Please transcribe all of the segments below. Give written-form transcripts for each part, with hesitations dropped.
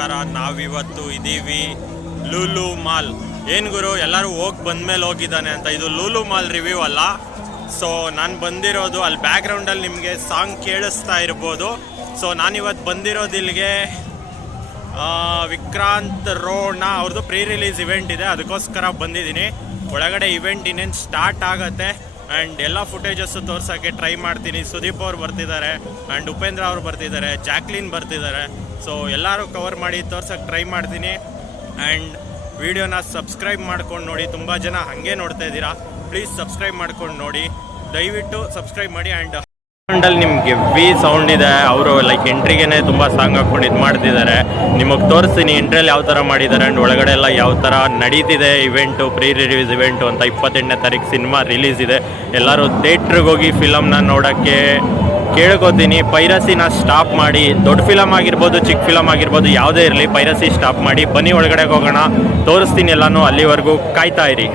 ನಮಸ್ಕಾರ. ನಾವಿವತ್ತು ಇದ್ದೀವಿ ಲೂಲು ಮಾಲ್. ಏನು ಗುರು ಎಲ್ಲರೂ ಹೋಗಿ ಬಂದಮೇಲೆ ಹೋಗಿದ್ದಾನೆ ಅಂತ, ಇದು ಲೂಲು ಮಾಲ್ ರಿವ್ಯೂ ಅಲ್ಲ. ಸೊ ನಾನು ಬಂದಿರೋದು ಅಲ್ಲಿ ಬ್ಯಾಕ್ಗ್ರೌಂಡಲ್ಲಿ ನಿಮಗೆ ಸಾಂಗ್ ಕೇಳಿಸ್ತಾ ಇರ್ಬೋದು. ಸೊ ನಾನಿವತ್ತು ಬಂದಿರೋದು ಇಲ್ಲಿಗೆ ವಿಕ್ರಾಂತ್ ರೋಣ ಅವ್ರದ್ದು ಪ್ರೀ ರಿಲೀಸ್ ಇವೆಂಟ್ ಇದೆ, ಅದಕ್ಕೋಸ್ಕರ ಬಂದಿದ್ದೀನಿ. ಒಳಗಡೆ ಇವೆಂಟ್ ಇನ್ನೇನು ಸ್ಟಾರ್ಟ್ ಆಗುತ್ತೆ ಆ್ಯಂಡ್ ಎಲ್ಲ ಫುಟೇಜಸ್ಸು ತೋರ್ಸೋಕ್ಕೆ ಟ್ರೈ ಮಾಡ್ತೀನಿ. ಸುದೀಪ್ ಅವ್ರು ಬರ್ತಿದ್ದಾರೆ ಆ್ಯಂಡ್ ಉಪೇಂದ್ರ ಅವ್ರು ಬರ್ತಿದ್ದಾರೆ, ಜಾಕ್ಲಿನ್ ಬರ್ತಿದ್ದಾರೆ. ಸೊ ಎಲ್ಲರೂ ಕವರ್ ಮಾಡಿ ತೋರ್ಸೋಕ್ಕೆ ಟ್ರೈ ಮಾಡ್ತೀನಿ. ಆ್ಯಂಡ್ ವಿಡಿಯೋನ ಸಬ್ಸ್ಕ್ರೈಬ್ ಮಾಡ್ಕೊಂಡು ನೋಡಿ. ತುಂಬ ಜನ ಹಾಗೆ ನೋಡ್ತಾ ಇದ್ದೀರಾ, ಪ್ಲೀಸ್ ಸಬ್ಸ್ಕ್ರೈಬ್ ಮಾಡ್ಕೊಂಡು ನೋಡಿ, ದಯವಿಟ್ಟು ಸಬ್ಸ್ಕ್ರೈಬ್ ಮಾಡಿ. ಆ್ಯಂಡ್ ಅಲ್ಲಿ ನಿಮಗೆ ವಿ ಸೌಂಡ್ ಇದೆ, ಅವರು ಲೈಕ್ ಎಂಟ್ರಿಗೇನೆ ತುಂಬ ಸಾಂಗ್ ಹಾಕ್ಕೊಂಡು ಇದು ಮಾಡ್ತಿದ್ದಾರೆ. ನಿಮಗೆ ತೋರಿಸ್ತೀನಿ ಎಂಟ್ರಿಯಲ್ಲಿ ಯಾವ ಥರ ಮಾಡಿದ್ದಾರೆ ಆ್ಯಂಡ್ ಒಳಗಡೆ ಎಲ್ಲ ಯಾವ ಥರ ನಡೀತಿದೆ ಇವೆಂಟು, ಪ್ರೀ ರಿಲೀಸ್ ಇವೆಂಟು ಅಂತ. 28ನೇ ತಾರೀಕು ಸಿನಿಮಾ ರಿಲೀಸ್ ಇದೆ. ಎಲ್ಲರೂ ಥಿಯೇಟ್ರಿಗೆ ಹೋಗಿ ಫಿಲಮ್ನ ನೋಡೋಕ್ಕೆ ಕೇಳ್ಕೊತೀನಿ. ಪೈರಸಿನ ಸ್ಟಾಪ್ ಮಾಡಿ, ದೊಡ್ಡ ಫಿಲಮ್ ಆಗಿರ್ಬೋದು ಚಿಕ್ಕ ಫಿಲಮ್ ಆಗಿರ್ಬೋದು ಯಾವುದೇ ಇರಲಿ, ಪೈರಸಿ ಸ್ಟಾಪ್ ಮಾಡಿ ಬನ್ನಿ, ಒಳಗಡೆ ಹೋಗೋಣ, ತೋರಿಸ್ತೀನಿ ಎಲ್ಲನೂ. ಅಲ್ಲಿವರೆಗೂ ಕಾಯ್ತಾ ಇರಿ.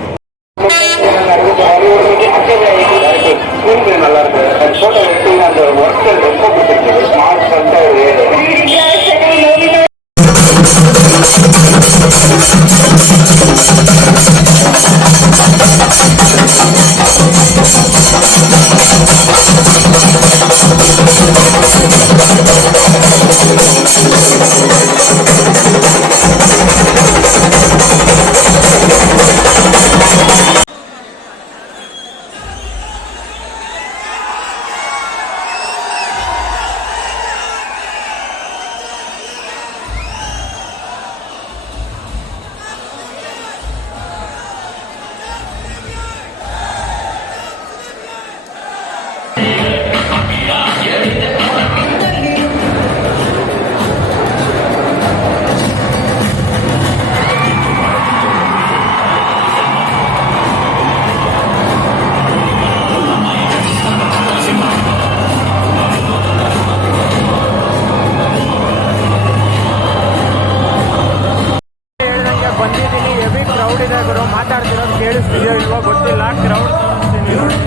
நல்லா இருக்கு. போட்டோ எடுத்து அந்த ஒர்க் ரொம்ப பிடிச்சிருக்கு. ஸ்மார்ட் ஃப்ரண்ட் ಮಾತಾಡ್ತಿರೋದು ಕೇಳಿಸ್ತಿದೆಯೋ ಇಲ್ವೋ ಗೊತ್ತಿಲ್ಲ. ಕ್ರೌಡ್ ತೋರಿಸ್ತೀನಿ ನೋಡಿ.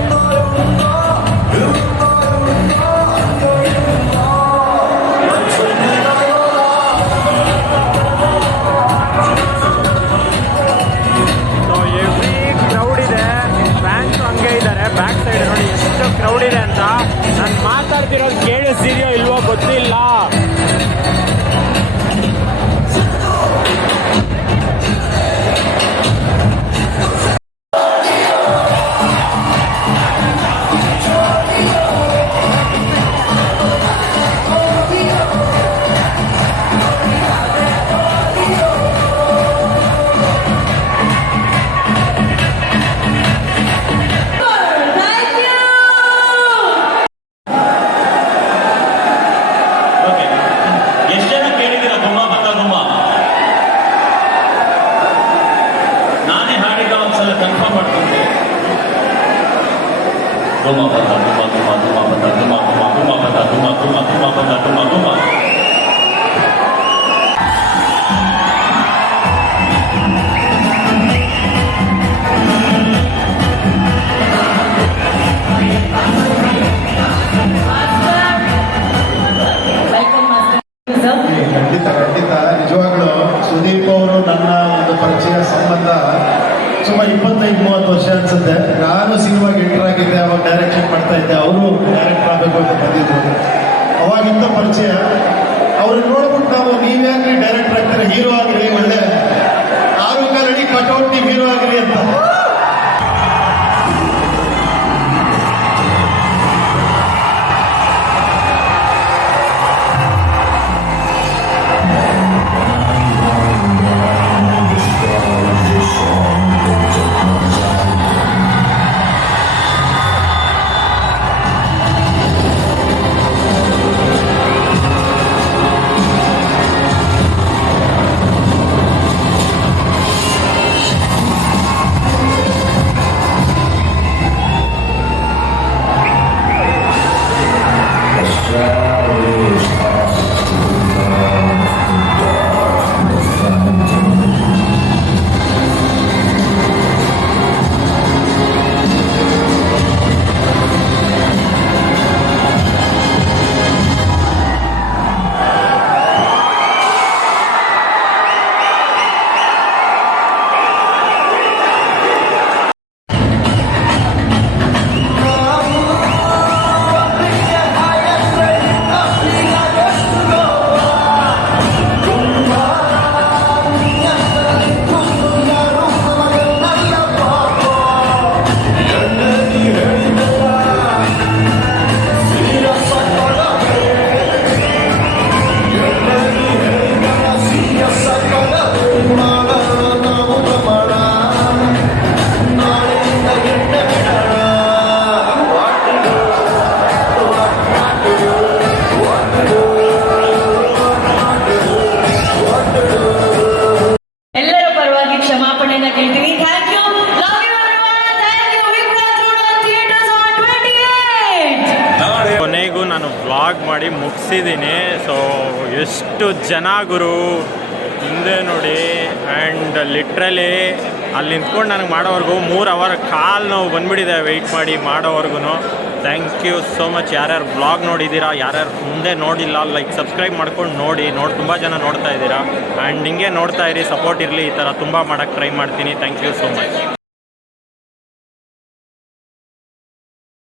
ಸೊ ಎವ್ರಿ ಕ್ರೌಡ್ ಇದೆ, ಫ್ಯಾನ್ಸ್ ಹಂಗೆ ಇದ್ದಾರೆ. ಬ್ಯಾಕ್ ಸೈಡ್ ನೋಡಿ ಎಷ್ಟು ಕ್ರೌಡ್ ಇದೆ ಅಂತ. ನಾನು ಮಾತಾಡ್ತಿರೋದು ಕೇಳಿಸ್ತಿದೆಯೋ ಇಲ್ವೋ ಗೊತ್ತಿಲ್ಲ. ಖಂಡಿತ ನಿಜವಾಗ್ಲೂ ಸುದೀಪ್ ಅವರು ನನ್ನ ಒಂದು ಪರಿಚಯ ಸಂಬಂಧ ಸುಮಾರು 25-30 ವರ್ಷ ಅನ್ಸುತ್ತೆ. ನಾನು ಸಿನಿಮಾಗೆ ಎಂಟರ್ ಆಗಿದ್ದೆ, ಅವಾಗ ಡೈರೆಕ್ಷನ್ ಮಾಡ್ತಾ ಇದ್ದೆ, ಅವರು ಡೈರೆಕ್ಟರ್ ಆಗಬೇಕು ಅಂತ ಬಂದಿದ್ರು. ಅವಾಗಿಂತ ಪರಿಚಯ. ಅವ್ರನ್ನ ನೋಡ್ಬಿಟ್ಟು ನಾವು ನೀವ್ಯಾಕ್ರಿ ಡೈರೆಕ್ಟರ್ ಆಗ್ತಾರೆ, ಹೀರೋ ಆಗ್ರಿ, ಒಳ್ಳೆ ಆರು ಕಾಲಡಿ ಕಟ್ಔಟ್ ನೀವು ಹೀರೋ ಆಗ್ರಿ ಅಂತ. ವ್ಲಾಗ್ ಮಾಡಿ ಮುಗಿಸಿದ್ದೀನಿ. ಸೊ ಎಷ್ಟು ಜನ ಗುರು ಹಿಂದೆ ನೋಡಿ. ಆ್ಯಂಡ್ ಲಿಟ್ರಲಿ ಅಲ್ಲಿ ನಿಂತ್ಕೊಂಡು ನನಗೆ ಮಾಡೋವರೆಗೂ 3 ಅವರ್ ಕಾಲು ನೋವು ಬಂದುಬಿಟ್ಟಿದೆ ವೆಯ್ಟ್ ಮಾಡಿ ಮಾಡೋವರೆಗೂ. Thank you so much. ಯಾರ್ಯಾರು ವ್ಲಾಗ್ ನೋಡಿದ್ದೀರಾ, ಯಾರ್ಯಾರು ಮುಂದೆ ನೋಡಿಲ್ಲ, ಲೈಕ್ ಸಬ್ಸ್ಕ್ರೈಬ್ ಮಾಡ್ಕೊಂಡು ನೋಡಿ. ತುಂಬ ಜನ ನೋಡ್ತಾ ಇದ್ದೀರಾ. ಆ್ಯಂಡ್ ಹಿಂಗೆ ನೋಡ್ತಾ ಇರಿ, ಸಪೋರ್ಟ್ ಇರಲಿ. ಈ ಥರ ತುಂಬ ಮಾಡೋಕ್ಕೆ ಟ್ರೈ ಮಾಡ್ತೀನಿ. Thank you so much.